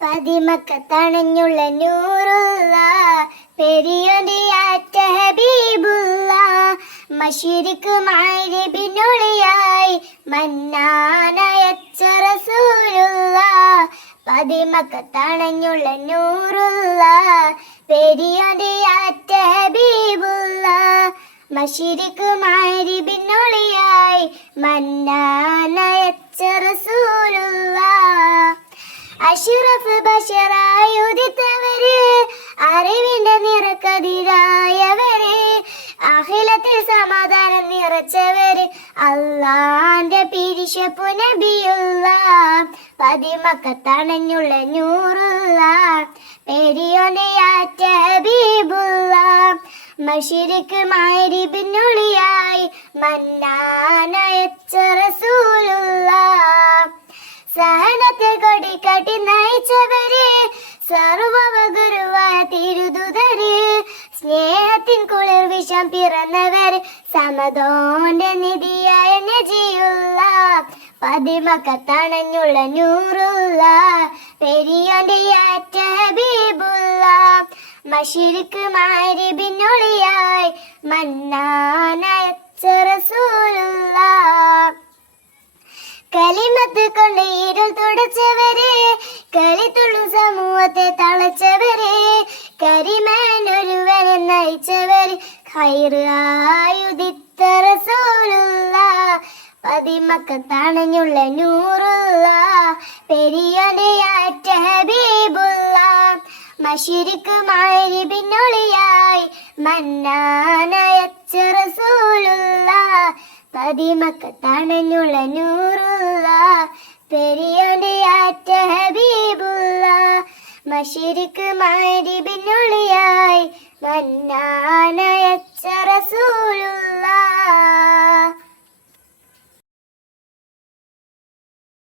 പതിമക്കത്തണഞ്ഞുള്ള നൂറുള്ള പെരിയൊടിയാറ്റ ഹബീബുള്ള മശരിക്ക് മഗ്‌രിബിനൊളിയായി മന്നാനയച്ച റസൂലുള്ള പതിമക്കത്തണഞ്ഞുള്ള നൂറുള്ള പെരിയൊടിയാറ്റ ഹബീബുള്ള മശരിക്ക് മഗ്‌രിബിനൊളിയായി മന്നാനയച്ച റസൂലുള്ള അഷ്റഫ് ബശറായി ഉദിത്തവര് അറിവിന്റെ നിറക്കതിരായവര് അഖിലത്തിൽ സമാധാനം നിറച്ചവര് അള്ളാന്റെ പിരിശപ്പു നബിയുള്ള പതിമക്കത്തണഞ്ഞുള്ള നൂറുള്ള പെരിയൊടിയാറ്റ ഹബീബുള്ള മശരിക്ക് മഗ്‌രിബിനൊളിയായി മന്നാനയച്ച റസൂലുള്ള സഹനത്തെ കൊടിക്കാട്ടി നയിച്ചവര് സർവ്വ ഗുരുവായ തിരുദൂതര് സ്നേഹത്തിൻ കുളിർ വിഷം പിറന്നവര് സമദോന്റെ നിധിയായ നജിയുള്ള പതിമക്കത്തണഞ്ഞുള്ള നൂറുള്ള പെരിയൊടിയാറ്റ ഹബീബുള്ള മശരിക്ക് മഗ്‌രിബിനൊളിയായി മന്നാനയച്ച റസൂലുള്ള കലിമത്ത് കൊണ്ട് ഇരുൾ തുടച്ചവര് കരിത്തുള്ളു സമൂഹത്തെ തളച്ചവര് കരിമാനൊരുവനെ നയിച്ചവര് ഖൈറ് ആയുദിത്ത റസൂലുള്ള പതിമക്കത്തണഞ്ഞുള്ള നൂറുള്ള പെരിയൊടിയാറ്റ ഹബീബുള്ള മശരിക്ക് മഗ്‌രിബിനൊളിയായി മന്നാനയച്ച റസൂലുള്ള പതിമക്കത്തണഞ്ഞുള്ള നൂറുള്ള പെരിയൊടിയാറ്റ ഹബീബുള്ള മശരിക്ക് മഗ്‌രിബിനൊളിയായി മന്നാനയച്ച